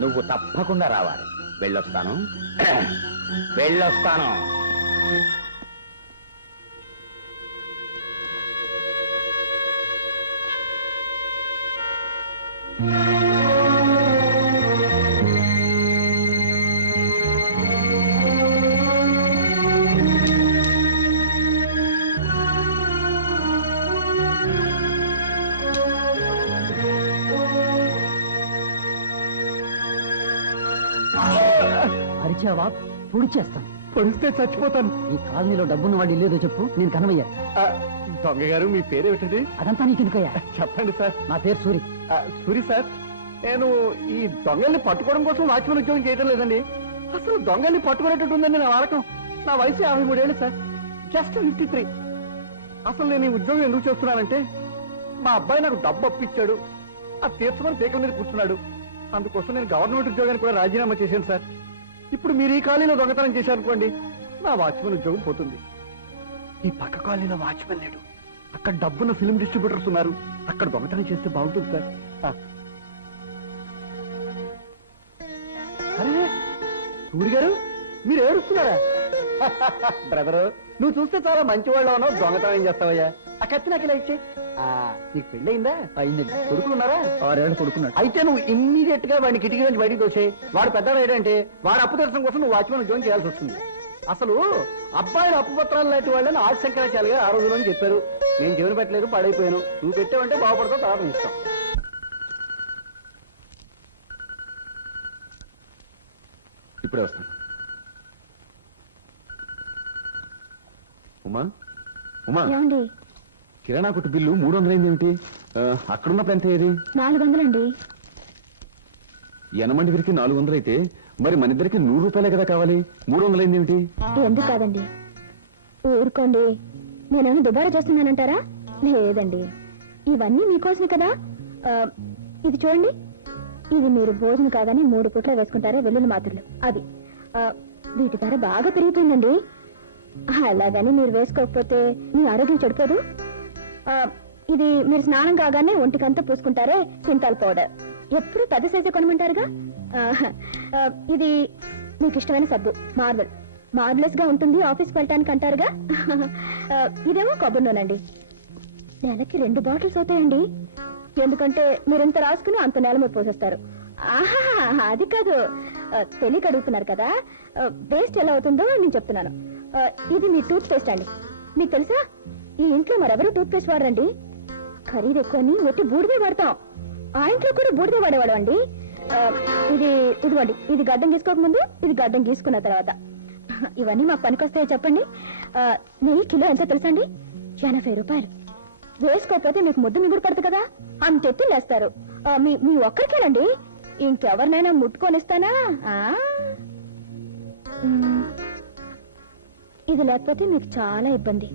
నువ్వు తప్పకుండా రావాలి. వెళ్ళొస్తాను. వెళ్ళొస్తాను. అరిచావా? పొడి చేస్తాను పొడిస్తే చచ్చిపోతాను. ఈ కాలనీలో డబ్బున్న వాడు లేదో చెప్పు నేను కనవయ్యా. దొంగ గారు మీ పేరేమిటది? అదంతా నీకెందుకయ్యా? చెప్పండి సార్. నా పేరు సూరి. సూరి సార్. నేను ఈ దొంగల్ని పట్టుకోవడం కోసం వాచ్మెన్ ఉద్యోగం చేయడం లేదండి. అసలు దొంగల్ని పట్టుకునేటట్టు ఉందండి నా వాడకం నా వయసు యాభై మూడేళ్ళు సార్. Just fifty three. అసలు నేను ఈ ఉద్యోగం ఎందుకు చేస్తున్నానంటే మా అబ్బాయి నాకు డబ్బు అప్పిచ్చాడు. ఆ తీర్చమని పీకల మీద కూర్చున్నాడు. అందుకోసం నేను గవర్నమెంట్ ఉద్యోగానికి కూడా రాజీనామా చేశాను సార్. ఇప్పుడు మీరు ఈ ఖాళీలో దొంగతనం చేశారనుకోండి నా వాచ్మెన్ ఉద్యోగం పోతుంది. ఈ పక్క కాలనీలో వాచ్మెన్ లేడు. అక్కడ డబ్బున్న ఫిల్మ్ డిస్ట్రిబ్యూటర్స్ ఉన్నారు. అక్కడ దొంగతనం చేస్తే బాగుంటుంది సార్. అరే సూరి గారు మీరు ఏడుస్తున్నారా బ్రదరు నువ్వు చూస్తే చాలా మంచివాళ్ళు ఉన్నావు దొంగతనం చేస్తావయ్యా? ఆ కత్తి నాకు ఇలా ఇచ్చే నీకు పెళ్ళయిందా? అయిందండి కొడుకులు ఉన్నారా ఆరేళ్ళు కొడుకున్నాడు. అయితే నువ్వు ఇమ్మీడియట్గా వాడిని కిటికీ నుంచి బయటికి తోసే వాడు పెద్దవాడు ఏంటంటే వాడు అప్పు తెరచడం కోసం నువ్వు వాచ్మెన్ ఉద్యోగం చేయాల్సి వస్తుంది. అసలు అబ్బాయిలు అప్పు పత్రాలు లాంటి వాళ్ళని ఆది శంకరాచార్య ఆ రోజులో చెప్పారు. నేను చెవిని పెట్టలేదు పడైపోయాను. నువ్వు పెట్టావంటే బాగుపడతావు తర్వాత ఇప్పుడే వస్తాను. ఉమా? ఉమా? ఏమండి? కిరాణా కొట్టు బిల్లు మూడు వందలు అయింది ఏమిటి అక్కడున్న ఎంత ఏది నాలుగు వందలండి ఎనమండికి నాలుగు వందలు అయితే మరి మన ఇద్దరికి నూరు రూపాయలే కదా కావాలి? మూడు వందలు అయింది ఏమిటి ఎందుకు కాదండి ఊరుకోండి. నేనేమైనా దుబారా చేస్తున్నానంటారా? లేదండి. ఇవన్నీ మీకోసమే కదా? ఆ, ఇది చూడండి. ఇది మీరు భోజనం కాదని మూడు పూట్ల వేసుకుంటారే వెల్లుల్లి మాత్రలు. అది. ఆ, వీటి ధర బాగా పెరిగిపోయిందండి. అలాగని మీరు వేసుకోకపోతే మీ ఆరోగ్యం చెడిపోదు. ఇది మీరు స్నానం కాగానే ఒంటికంతా పూసుకుంటారే సింతాల్ పౌడర్. ఎప్పుడు పెద్ద సైజు కొనమంటారుగా? ఇది మీకు ఇష్టమైన సబ్బు మార్బుల్. మార్బులస్గా ఉంటుంది ఆఫీస్కి వెళ్ళటానికి అంటారుగా? ఇదేమో కొబ్బరి నూనండి నెలకి రెండు బాటిల్స్ అవుతాయండి. ఎందుకంటే మీరు ఎంత రాసుకుని అంత నెల మీద పోసేస్తారు. ఆహా అది కాదు. తెలియక అడుగుతున్నారు కదా. వేస్ట్ ఎలా అవుతుందో నేను చెప్తున్నాను. ఇది మీ టూత్ పేస్ట్ అండి. మీకు తెలుసా? ఈ ఇంట్లో మరెవరూ టూత్ పేస్ట్ వాడరండి? ఖరీదు ఎక్కువని ఒట్టి బూడిదే వాడతాం. ఆ ఇంట్లో కూడా బూడిదే వాడేవాడు అండి. ఇది ఇదిగోండి ఇది గడ్డం గీసుకోకముందు ఇది గడ్డం గీసుకున్న తర్వాత. ఇవన్నీ మాకు పనికొస్తాయో చెప్పండి. నెయ్యి కిలో ఎంత తెలుసండి? ఎనభై రూపాయలు. వేసుకోకపోతే మీకు ముద్దు మిగుడు పడుతుంది కదా? అంతెత్తి లేస్తారు. మీ మీ ఒక్కరికేనండి. ఇంకెవరినైనా ముట్టుకొనిస్తానా? ఆ? ఇది లేకపోతే మీకు చాలా ఇబ్బంది.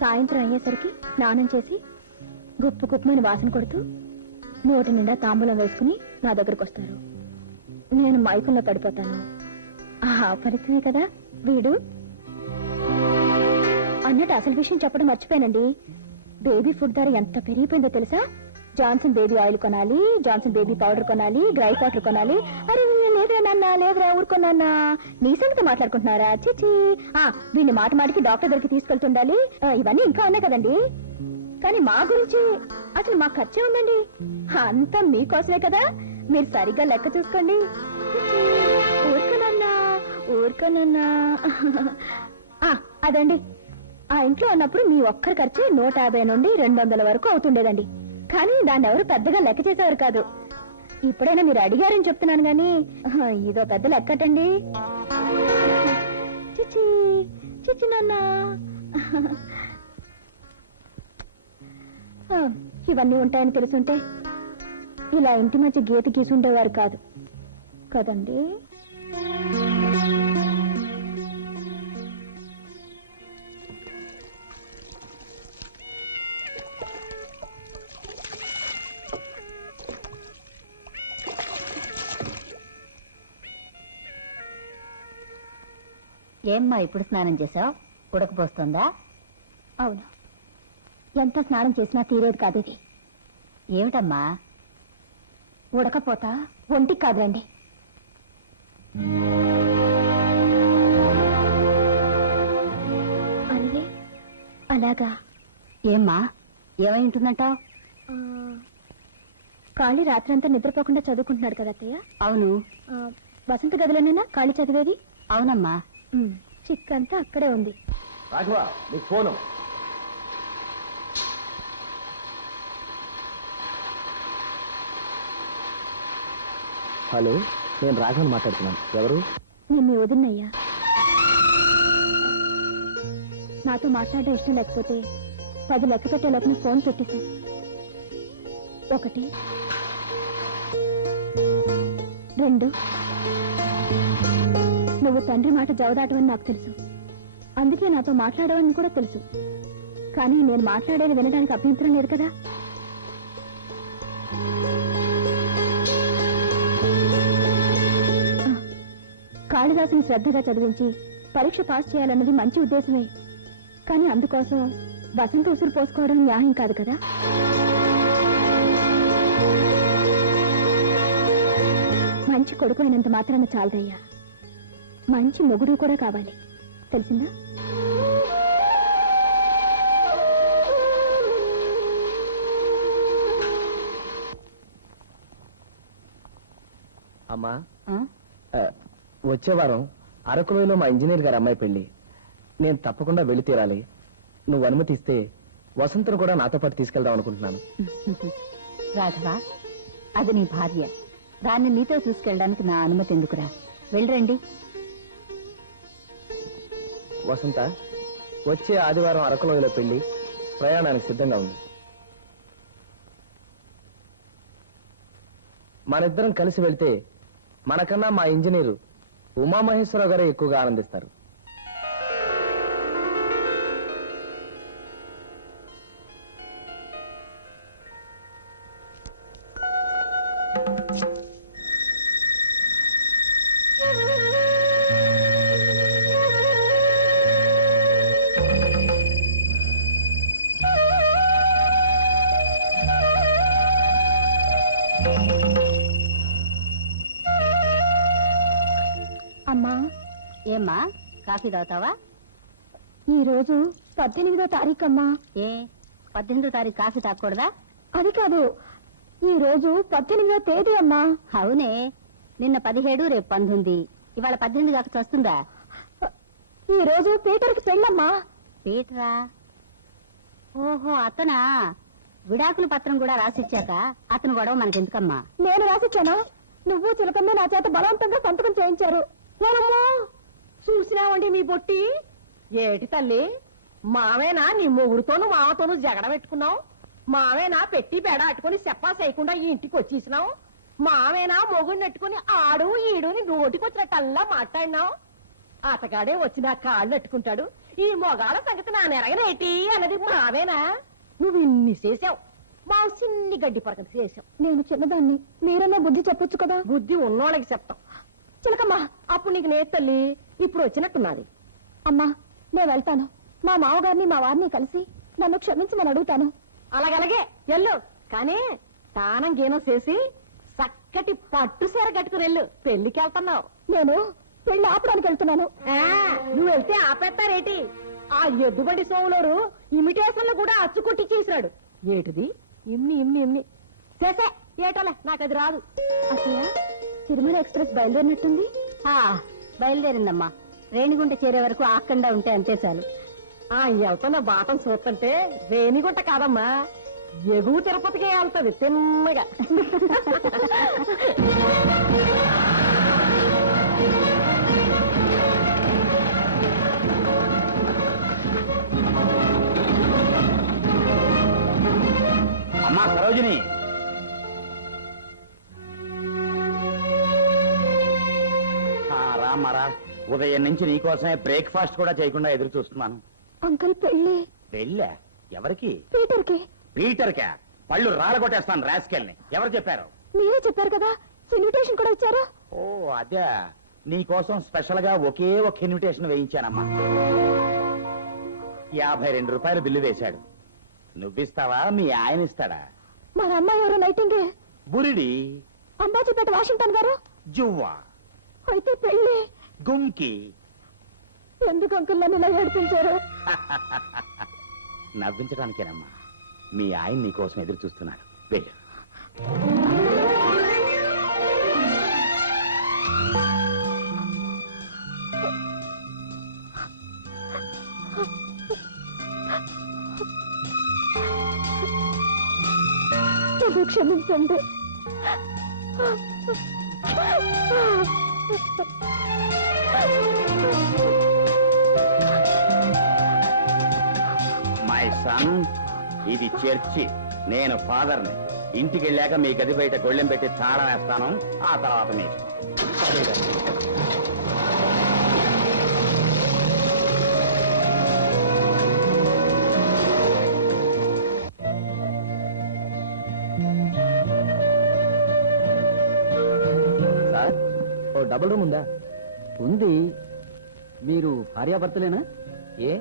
సాయంత్రం అయ్యేసరికి స్నానం చేసి గుప్పు గుప్పమని వాసన కొడుతూ నోటి నిండా తాంబూలం వేసుకుని నా దగ్గరకు వస్తారు. నేను మైకుల్లో పడిపోతాను. ఆ ఫలితమే కదా వీడు? అన్నట్టు అసలు విషయం చెప్పడం మర్చిపోయానండి. బేబీ ఫుడ్ ధర ఎంత పెరిగిపోయిందో తెలుసా? జాన్సన్ బేబీ ఆయిల్ కొనాలి జాన్సన్ బేబీ పౌడర్ కొనాలి గ్రై వాటర్ కొనాలి. అరే లేదన్నా లేదురా ఊరుకోనన్నా? నీ సంగతి మాట్లాడుకుంటున్నారా? చిచి ఆ వీడిని మాట మాటికి డాక్టర్ దగ్గరికి తీసుకెళ్తుండాలి. ఇవన్నీ ఇంకా ఉన్నాయి కదండి. కానీ మా గురించి అసలు మా ఖర్చే ఉందండి. అంతా మీకోసమే కదా. మీరు సరిగ్గా లెక్క చూసుకోండి. ఊరుకోనన్నా? ఊరుకోనన్నా? ఆ, అదండి. ఆ ఇంట్లో ఉన్నప్పుడు మీ ఒక్కరి ఖర్చే నూట యాభై నుండి రెండు వందల వరకు అవుతుండేదండి. కానీ దాన్ని ఎవరు పెద్దగా లెక్క చేసేవారు కాదు. ఇప్పుడైనా మీరు అడిగారని చెప్తున్నాను గాని ఇదో పెద్ద లెక్కటండి. చిచి చిచి నాన్న. ఇవన్నీ ఉంటాయని తెలుసుంటే ఇలా ఇంటి మధ్య గీత గీసుండేవారు కాదు. కదండి? ఏమ్మా ఇప్పుడు స్నానం చేసావు ఉడకపోస్తుందా అవును. ఎంత స్నానం చేసినా తీరేది కాదు ఇది. ఏమిటమ్మా? ఉడకపోతా ఒంటికి కాదురండి. అరే అలాగా. ఏమ్మా ఏమై ఉంటుందంటావు? కాళీ రాత్రంతా నిద్రపోకుండా చదువుకుంటున్నాడు కదా అత్తయ్య? అవును. ఆ, వసంత గదిలోనేనా కాళీ చదివేది? అవునమ్మా. చిక్కంతా అక్కడే ఉంది. రాఘవ నీకు ఫోను. హలో నేను రాఘవన్ మాట్లాడుతున్నాను. ఎవరు? నేను మీ వదిన్నయ్యా. నాతో మాట్లాడడం ఇష్టం లేకపోతే పది లెక్క పెట్టే లోపల ఫోన్ పెట్టేశాను. ఒకటి రెండు నువ్వు తండ్రి మాట జవదాటవని నాకు తెలుసు. అందుకే నాతో మాట్లాడవని కూడా తెలుసు. కానీ నేను మాట్లాడేది వినడానికి అభ్యంతరం లేదు కదా? కాళిదాసుని శ్రద్ధగా చదివించి పరీక్ష పాస్ చేయాలన్నది మంచి ఉద్దేశమే. కానీ అందుకోసం వసంత ఉసురు పోసుకోవడం న్యాయం కాదు కదా? మంచి కొడుకు అయినంత మాత్రాన చాలదయ్యా. మంచి మొగుడు కూడా కావాలి. తెలిసిందా? అమ్మా. వచ్చే వారం అరకులోయలో మా ఇంజనీర్ గారి అమ్మాయి పెళ్ళి నేను తప్పకుండా వెళ్ళి తీరాలి. నువ్వు అనుమతిస్తే వసంతను కూడా నాతో పాటు తీసుకెళ్దాం అనుకుంటున్నాను. రాఘవ అది నీ భార్య. దాన్ని నీతో తీసుకెళ్ళడానికి నా అనుమతి ఎందుకురా? వెళ్ళరండి వసంత వచ్చే ఆదివారం అరకులోయలో పెళ్ళి ప్రయాణానికి సిద్ధంగా ఉంది. మనిద్దరం కలిసి వెళ్తే మనకన్నా మా ఇంజనీరు ఉమామహేశ్వరరావు గారే ఎక్కువగా ఆనందిస్తారు. ఏమ్మా కాఫీ తాగుతావా? ఈ రోజు పద్దెనిమిదో తారీఖు అమ్మా. ఏ పద్దెనిమిదో తారీఖు కాఫీ తాగకూడదా? అది కాదు ఈ రోజు పద్దెనిమిదో తేదీ అమ్మా. అవునే నిన్న పదిహేడు రేపు పంతొమ్మిది. ఇవాళ పద్దెనిమిది కాక వస్తుందా ఈ రోజు పీటర్కి పెళ్ళమ్మా. పీటరా? ఓహో అతనా? విడాకుల పత్రం కూడా రాసిచ్చాక అతను గొడవ మనకెందుకమ్మా? నేను రాసిచ్చానా? నువ్వు చిలకమ్మ నా చేత బలవంతంగా సంతకం చేయించారు. చూసినావండి మీ బొట్టి? ఏటి తల్లి? మావేనా నీ మొగుడుతోను మావతోను జగడ పెట్టుకున్నావు? మావేనా పెట్టి బెడ అట్టుకుని చెప్పా చేయకుండా ఈ ఇంటికి వచ్చేసినావు? మావేనా మొగుడిని నెట్టుకుని ఆడు ఈడుని నోటికొచ్చినట్టల్లా మాట్లాడినావు? అతగాడే వచ్చి నా కాళ్ళు అట్టుకుంటాడు. ఈ మొగాల సంగతి నా నెరగనేటి అన్నది మావేనా? నువ్వు ఇన్ని చేసావు మా చిన్ని గడ్డి పరకలు చేసావు నేను చిన్నదాన్ని. మీరన్నా బుద్ధి చెప్పొచ్చు కదా? బుద్ధి ఉన్నోళ్ళకి చెప్తాం. చిలకమ్మ! అప్పుడు నీకు నే తల్లి ఇప్పుడు వచ్చినట్టున్నది అమ్మా నేను వెళ్తాను. మా మామగారిని మా వారిని కలిసి నన్ను క్షమించమని అడుగుతాను. అలాగలాగే ఎల్లు కానీ తానం గీనం చేసి చక్కటి పట్టు సీర కట్టుకుని వెళ్ళు. పెళ్ళికి వెళ్తున్నావు. నేను పెళ్ళి ఆపడానికి వెళ్తున్నాను. నువ్వు వెళ్తే ఆపేస్తారేటి? ఆ ఎద్దుబండి సోములోరు ఇమిటేషన్లు కూడా అచ్చుకుట్టి చేసినాడు. ఏటిది? ఇమ్ని ఇమ్ని ఇమ్ని. చేసే ఏటోలే నాకు అది రాదు. అసలు తిరుమల ఎక్స్ప్రెస్ బయలుదేరినట్టుంది. ఆ, బయలుదేరిందమ్మా. రేణిగుంట చేరే వరకు ఆకుండా ఉంటే అంతే చాలు. ఆ వెళ్తున్న బాటం చూస్తుంటే రేణిగుంట కాదమ్మా. ఎగువ తిరుపతికే వెళ్తది తిన్నగా. అమ్మా సరోజిని. ఉదయం నుంచి నీకోసమే బ్రేక్ఫాస్ట్ కూడా చేయకుండా ఎదురు చూస్తున్నాను. అంకుల్ పెళ్ళి వెళ్ళా ఎవరికి? పీటర్కి. పీటర్కా? పళ్ళు రాలగొట్టేస్తాను రాస్కెల్ని. ఎవరు చెప్పారు? మీరే చెప్పారు కదా ఇన్విటేషన్ కూడా ఇచ్చారు? ఓ అదే. నీకోసం స్పెషల్గా ఒకే ఒక ఇన్విటేషన్ వేయించానమ్మా. యాభై రెండు రూపాయలు బిల్లు వేశాడు. నువ్విస్తావా? మీ ఆయన ఇస్తాడా? మన అమ్మాయి ఎవరు నైటింగే? బురిడి? అంబాజీపేట వాషింగ్టన్ గారు? జువ్వా? అయితే పెళ్ళి గుంకి ఎందుకు అంకుల్ నన్ను ఇలా ఏడిపించారు? నవ్వించడానికేనమ్మా. మీ ఆయన నీకోసం ఎదురు చూస్తున్నాడు. వెళ్ళు. క్షమించండి. మై సన్ ఇది చర్చి. నేను ఫాదర్ని. ఇంటికి వెళ్ళాక మీ గది బయట గొళ్ళెం పెట్టి తాళం వేస్తాను. ఆ తర్వాత మీ డబుల్ రూమ్ ఉందా? ఉంది. మీరు భార్యాభర్తలేనా? ఏ?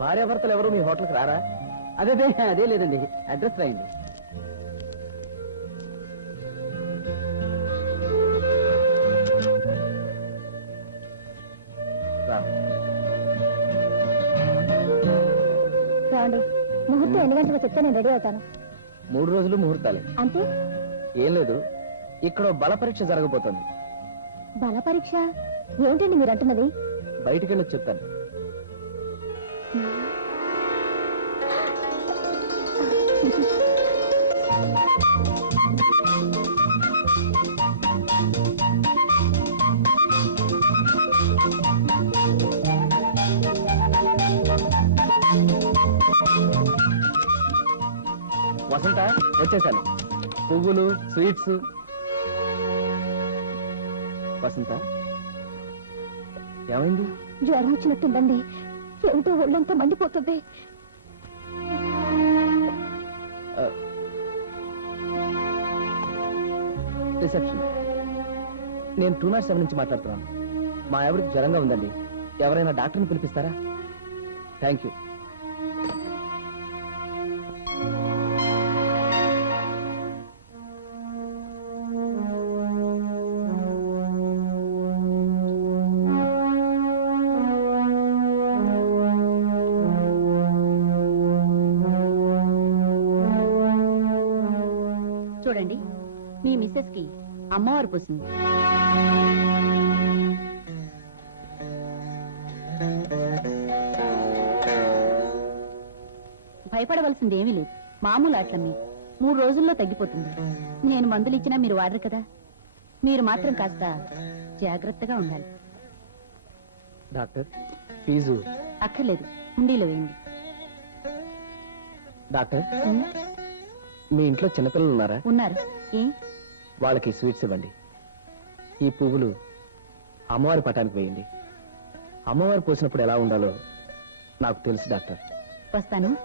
భార్యాభర్తలు ఎవరు? మీ హోటల్కి రారా? అదే అదే లేదండి. అడ్రస్ రాయండి. ముహూర్తం ఎన్ని గంటలకు చెప్తే నేను రెడీ అవుతాను. మూడు రోజులు ముహూర్తాలే. అంతే? ఏం లేదు. ఇక్కడ ఓ బల పరీక్ష జరగబోతోంది. బల పరీక్ష ఏమిటండి మీరు అంటున్నది బయటికి వెళ్ళి చెప్తాను. వసంత వచ్చేసాను. పువ్వులు స్వీట్స్ వసంత ఏమైంది? జ్వరం వచ్చినట్టుందండి. ఏమిటో ఒళ్ళంతా మండిపోతుంది. రిసెప్షన్. నేను టూ నాట్ సెవెన్ నుంచి మాట్లాడుతున్నాను. మా ఆవిడకి జ్వరంగా ఉందండి. ఎవరైనా డాక్టర్ని పిలిపిస్తారా? Thank you. చూడండి. మీ మిస్సెస్కి అమ్మవారు పోసింది. భయపడవలసింది ఏమీ లేదు. మామూలు ఆటలమ్మి. మూడు రోజుల్లో తగ్గిపోతుంది. నేను మందులు ఇచ్చినా మీరు వాడరు కదా. మీరు మాత్రం కాస్త జాగ్రత్తగా ఉండాలి. Doctor fee. అక్కర్లేదు. హుండీలో వేయండి. డాక్టర్? మీ ఇంట్లో చిన్నపిల్లలు ఉన్నారా? ఉన్నారు. ఏ? వాళ్ళకి స్వీట్స్ ఇవ్వండి. ఈ పువ్వులు అమ్మవారి పటానికి వేయండి. అమ్మవారు పోసినప్పుడు ఎలా ఉండాలో నాకు తెలుసు డాక్టర్. వస్తాను.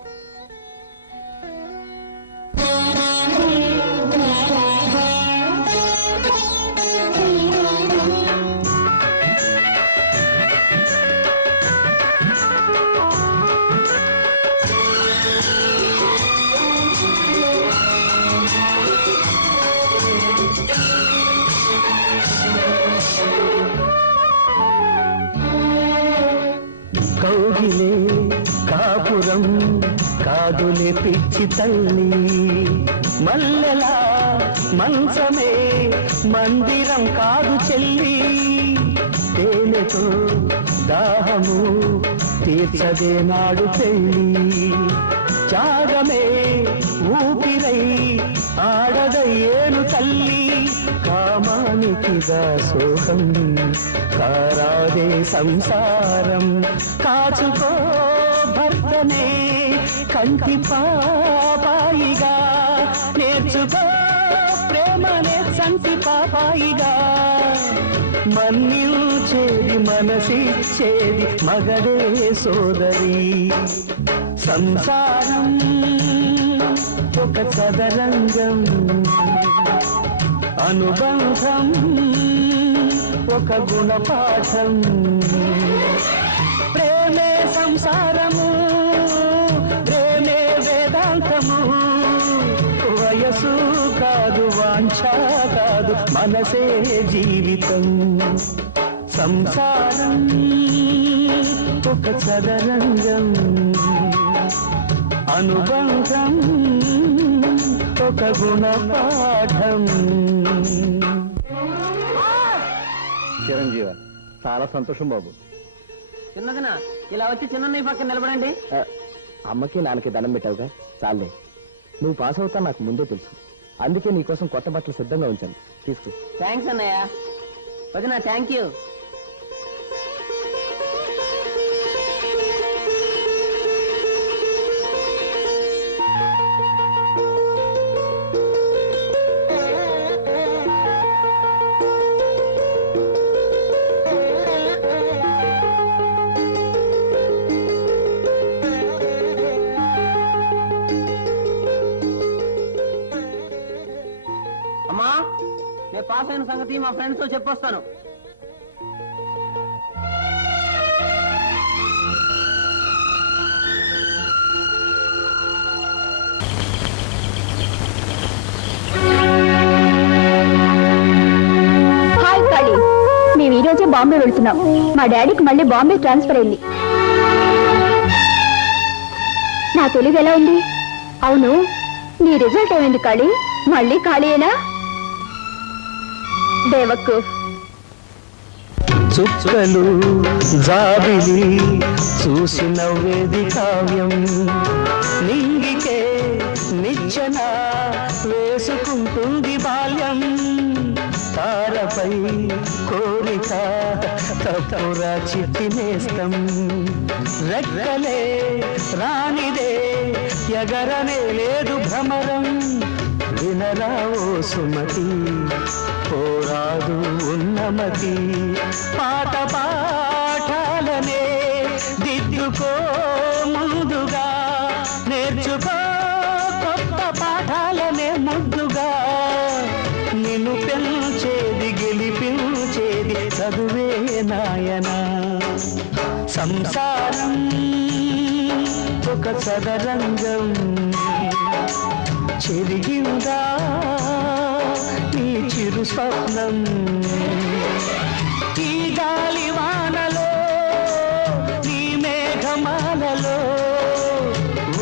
పిచ్చి తల్లి. మల్లెలా మంచమే మందిరం కాదు చెల్లి. తేనెతో దాహము తీర్చదే నాడు పెళ్ళి. త్యాగమే ఊపిరై ఆడదయ్యేను తల్లి. కామానికి దాసోహం కారాదే సంసారం. కాచుకో భర్తనే కంటి పాపాయిగా నేర్చుకో ప్రేమనే సంటి పాపాయిగా. మన్నిల్చేది మనసిచ్చేది మగడే సోదరి. సంసారం ఒక చదరంగం. అనుబంధం ఒక గుణపాఠం. ప్రేమే సంసారము మనసే జీవితం. సంసారం ఒక చదరంగం. అనుబంధం ఒక గుణపాఠం. చిరంజీవ చాలా సంతోషం బాబు. చిన్నదిన ఇలా వచ్చి చిన్న పక్కన నిలబడండి. అమ్మకి నాన్నకి దండం పెట్టావుగా? చాలే. నువ్వు పాస్ అవుతా నాకు ముందే తెలుసు. అందుకే నీకోసం కొత్త బట్టలు సిద్ధంగా ఉంచాను. తీసుకో. థ్యాంక్స్ అన్నయ్య. వదిన థ్యాంక్ యూ పాస్ అయిన సంగతి మా ఫ్రెండ్స్తో చెప్పొస్తాను. హాయ్ కాళీ. మేము ఈ రోజే బాంబే వెళ్తున్నాం. మా డాడీకి మళ్ళీ బాంబే ట్రాన్స్ఫర్ అయింది. నా తెలుగు ఎలా ఉంది? అవును. నీ రిజల్ట్ ఏమైంది కాళీ? మళ్ళీ ఖాళీయేనా? దేవక్కు చుక్కలు జాబిలి చూసి నవ్వేది కావ్యం. నింగికే నిచ్చన వేసుకుంటుంది బాల్యం. తారపై కోరిక తప్పురా చిత్తినేస్తం రెక్కలే రానిదే ఎగరనే లేదు భ్రమరం. వినరా ఓ సుమతి పోరాదు ఉన్నమతి. పాత పాఠాలనే దిద్దుకో ముందుగా నేర్చుకో కొత్త పాఠాలనే ముద్దుగా. నిన్ను పెంచేది గెలిపించేది చదువే నాయనా. సంసారం ఒక సదరంగం చెరిగిందా నీ చిరు స్వప్నం? ఈ గాలి వానలో నీ మేఘమాలలో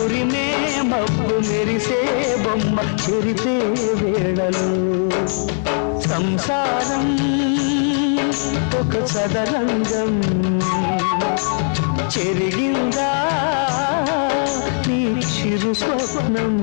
ఉరిమే మబ్బు మెరిసే బొమ్మ చెరిపే వేళలో. సంసారం ఒక సదరంగం చెరిగిందా నీ చిరు స్వప్నం?